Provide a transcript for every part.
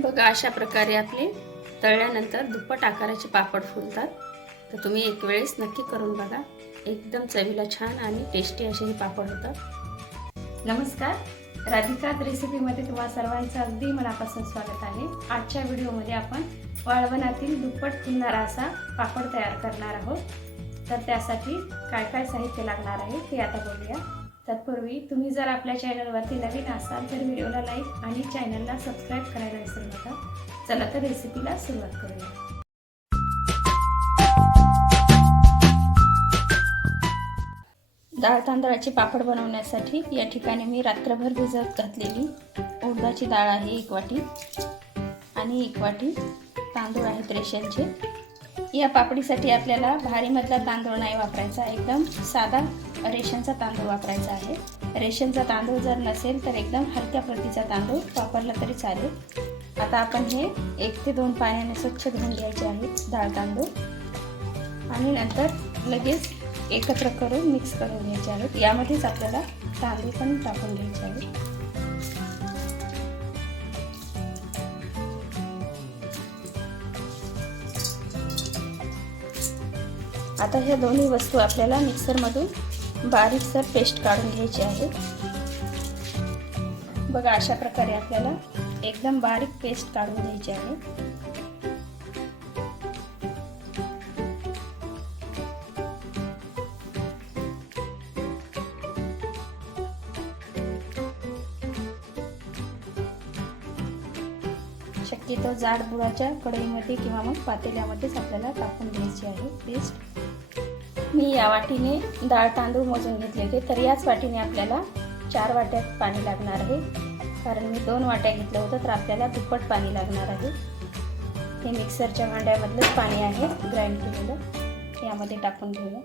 बघा अशा प्रकारे आपले तळल्यानंतर दुप्पट आकाराचे पापड फुलतात. तर तुम्ही एक वेळेस नक्की करून बघा. एकदम चवीला छान आणि टेस्टी असे हे पापड होतात. नमस्कार. राधिकात रेसिपीमध्ये तुम्हा सर्वांचं अगदी मनापासून स्वागत आहे. आजच्या व्हिडिओमध्ये आपण वाळवणातील दुप्पट फुलणारा असा पापड तयार करणार आहोत. तर त्यासाठी काय काय साहित्य लागणार आहे ते आता बघूया. तत्पूर्वी तुम्ही जर आपल्या चॅनलवरती नवीन असाल तर व्हिडिओला लाईक आणि चॅनलला सबस्क्राईब करायला विसरू नका. चला तर रेसिपीला सुरुवात करूया. डाळ तांदळाचे पापड बनवण्यासाठी या ठिकाणी मी रात्रभर भिजत घातलेली उडदाची डाळ आहे एक वाटी आणि एक वाटी तांदूळ आहेत रेशनचे. या पापडीसाठी आपल्याला भारीमधला तांदूळ नाही वापरायचा एकदम साधा रेशनचा तांदूळ वापरायचा आहे. रेशनचा तांदूळ जर नसेल तर एकदम हलक्या प्रतीचा तांदूळ वापरला तरी चालेल. आता आपण हे एक ते दोन पाण्याने स्वच्छ धुवून घ्यायचे आहेत डाळ तांदूळ. आणि नंतर लगेच एकत्र करून मिक्स करून घ्यायचे आहेत यामध्येच आपल्याला तांदूळ पण टाकून घ्यायचे आहेत आता ह्या दोन्ही वस्तू आपल्याला मिक्सरमधून बारीकसर पेस्ट काढून घ्यायची आहे. बघा अशा प्रकारे आपल्याला एकदम बारीक पेस्ट काढून घ्यायची आहे. शक्यतो जाड बुडाच्या कढईमध्ये किंवा मग पातेल्यामध्येच आपल्याला टाकून घ्यायची आहे पेस्ट. मी या वाटीने डाळ तांदूळ मोजून घेतलेले तर याच वाटीने आपल्याला चार वाट्यात पाणी लागणार आहे. कारण मी दोन वाट्या घेतलं होतं तर आपल्याला दुप्पट पाणी लागणार आहे. हे मिक्सरच्या भांड्यामधलंच पाणी आहे. ग्राइंड केलेलं. यामध्ये टाकून घेऊया.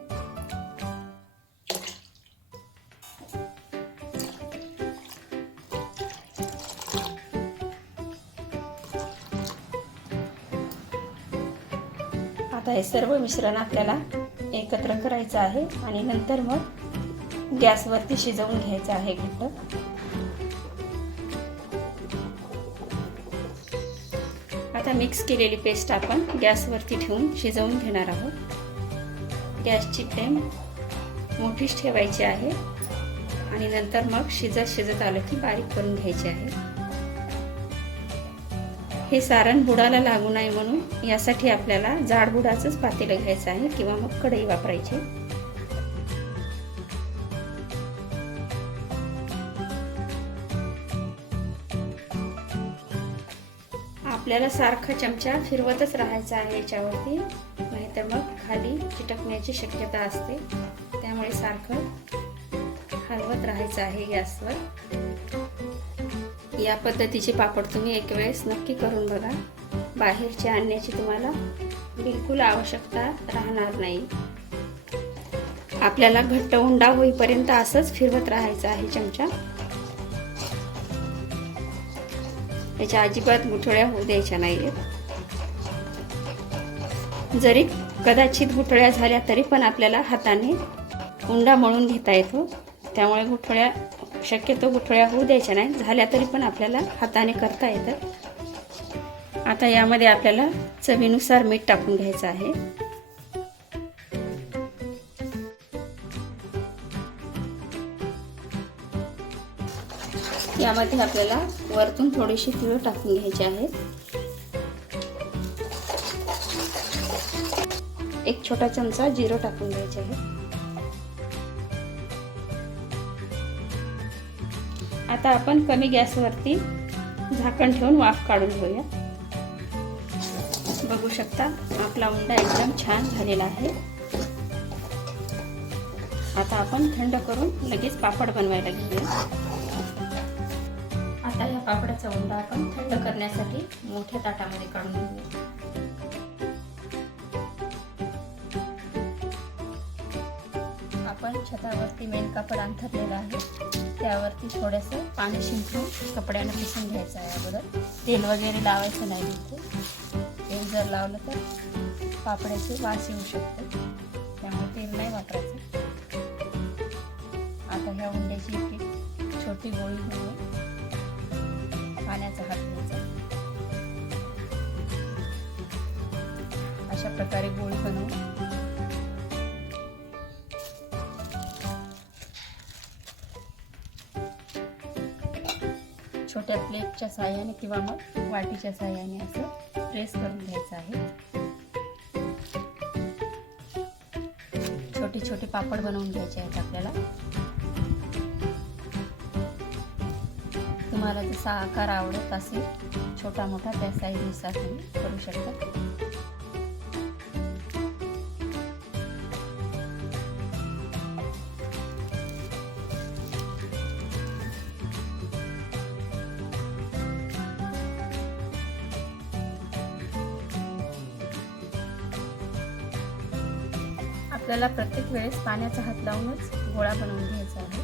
आता हे सर्व मिश्रण आपल्याला एकत्र करायचं आहे आणि नंतर मग गॅसवरती शिजवून घ्यायचं आहे घट्ट. आता मिक्स केलेली पेस्ट आपण गॅसवरती ठेवून शिजवून घेणार आहोत. गॅसची फ्लेम मोठीच ठेवायची आहे आणि नंतर मग शिजत शिजत आलं की बारीक करून घ्यायचे आहे. हे सारण बुडाला लागू नये म्हणून यासाठी आपल्याला जाड बुडाचंच पातेलं घ्यायचं आहे किंवा मग कढई वापरायची. आपल्याला सारखा चमचा फिरवतच राहायचा आहे याच्यावरती. नाहीतर मग खाली चिटकण्याची शक्यता असते. त्यामुळे सारखं हलवत राहायचं आहे गॅसवर. या पद्धतीचे पापड तुम्ही एक वेळेस नक्की करून बघा. बाहेरचे आणण्याची तुम्हाला बिलकुल आवश्यकता राहणार नाही. आपल्याला घट्ट उंडा होईपर्यंत असंच फिरवत राहायचं आहे चमचा. याच्या अजिबात गुठळ्या होऊ द्यायच्या नाहीयेत. जरी कदाचित गुठळ्या झाल्या तरी पण आपल्याला हाताने उंडा मळून घेता येतो. त्यामुळे गुठळ्या शक्यतो गुठळ्या होऊ द्यायच्या नाही. झाल्या तरी पण आपल्याला हाताने करता येतं. आता यामध्ये आपल्याला चवीनुसार मीठ टाकून घ्यायचं आहे. यामध्ये आपल्याला वरतून थोडीशी तिळ टाकून घ्यायची आहे. एक छोटा चमचा जिरं टाकून घ्यायचे आहे. आता आपण कमी गॅसवरती झाकण ठेवून वाफ काढून घेऊया. बघू शकता आपला उंडा एकदम छान झालेला आहे. आता आपण थंड करून लगेच पापड बनवायला घेऊया. आता या पापडाचा उंडा आपण थंड करण्यासाठी मोठ्या ताटामध्ये काढून घेऊया. छतावरती मेन कापड अंथरलेलं आहे. त्यावरती थोडंसं पाणी शिंकून कपड्यानं पिसून घ्यायचं आहे अगोदर. तेल वगैरे लावायचं नाही तिथे तेल जर लावलं तर पापड्याचे वास येऊ शकतो. त्यामुळे तेल नाही वापरायचं. आता ह्या उंड्याची एक छोटी गोळी घेऊन पाण्याचा हात घ्यायचा. अशा प्रकारे गोळी बनवून छोट्या प्लेटच्या साह्याने किंवा मग वाटीच्या साह्याने असं प्रेस करून घ्यायचं आहे. छोटे छोटे पापड बनवून घ्यायचे आहेत आपल्याला. तुम्हाला जसा आकार आवडत असेल छोटा मोठा त्या साईजनुसार तुम्ही करू शकता. आपल्याला प्रत्येक वेळेस पाण्याचा हात लावूनच गोळा बनवून घ्यायचा आहे.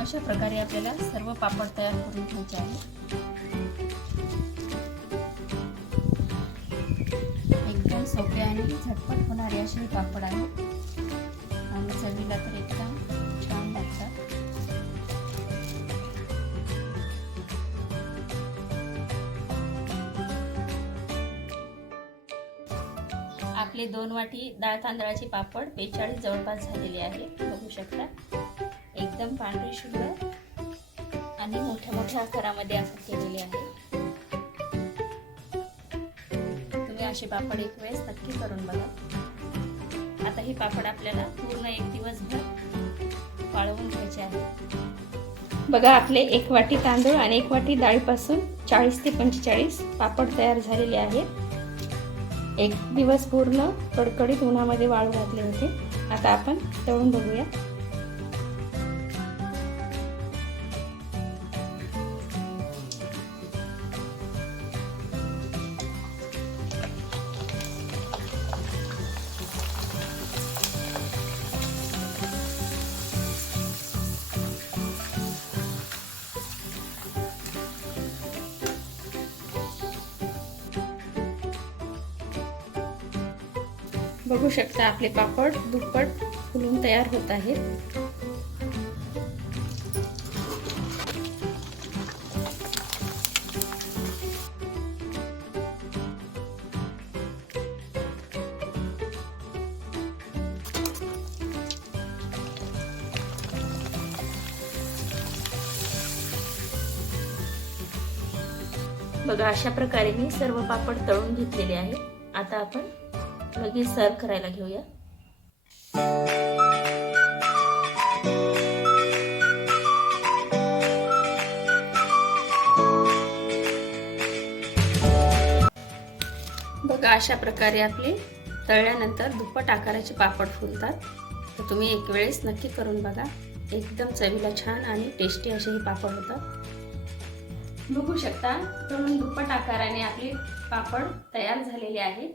अशा प्रकारे आपल्याला सर्व पापड तयार करून घ्यायचे आहे सोपे आणि झटपट होणारे असे हे पापड आहे. आणि चवीला तर एकदम छान लागतात. आपले दोन वाटी डाळ तांदळाचे पापड बेचाळीस जवळपास झालेले आहे. बघू शकता. एकदम पांढरी शुभ्र आणि मोठ्या मोठ्या आकारामध्ये आपण केलेले आहे. असे पापड एक वेळेस नक्की करून बघा. आता हे पापड आपल्याला पूर्ण एक दिवसभर वाळवून घ्यायचे आहे. बघा आपले एक वाटी तांदूळ आणि एक वाटी डाळीपासून चाळीस ते पंचेचाळीस पापड तयार झालेले आहेत एक दिवस पूर्ण कडकडीत उन्हामध्ये वाळू घातले होते. आता आपण तळून बघूया. बघू शकता आपले पापड दुप्पट फुलून तयार होत आहेत. बघा अशा प्रकारे मी सर्व पापड तळून घेतलेले आहे आता आपण लगेच सर्व करायला घेऊया. बघा अशा प्रकारे आपले तळल्यानंतर दुप्पट आकाराचे पापड फुलतात. तर तुम्ही एक वेळेस नक्की करून बघा. एकदम चवीला छान आणि टेस्टी असे हे पापड होतात. बघू शकता तळून दुप्पट आकाराने आपले पापड तयार झालेले आहेत.